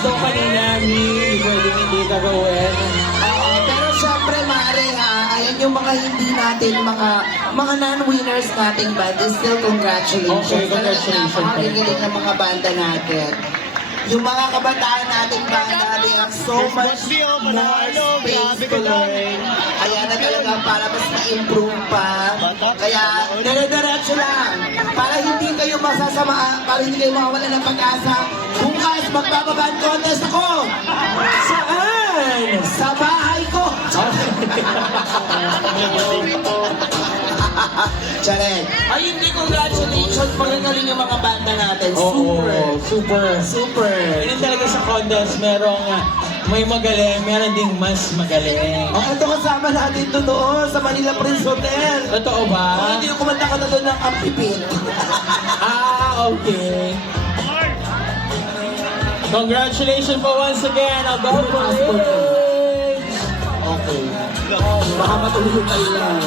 daw kanina, hindi pwedeng hindi ka gawin. Pero syempre, Mare, ayan yung mga hindi natin, mga non-winners nating band, still congratulations. Okay, congratulations. Napakagaling ng mga banda natin. Yung mga kabataan nating banda, they have so much more space to learn. Kaya na talaga para mas ma-improve pa. Kaya, dire-diretso lang. Para hindi kayo masasama, para hindi kayo mawala ng pag-asa. Bukas, magbababand contest ako! Saan? Sa bahay ko! Charet. Ay, hindi, congratulations. Pagkagaling yung mga banda natin. Oo, Super. super. Yun talaga sa contest, merong may magaling, meron ding mas magaling. Ito kasama natin doon sa Manila Prince Hotel. Totoo ba? Hindi yung kumanta ka na doon ng Ampipin. Okay. Congratulations po once again. I'll go for it. Okay. Baka matulog kayo lang.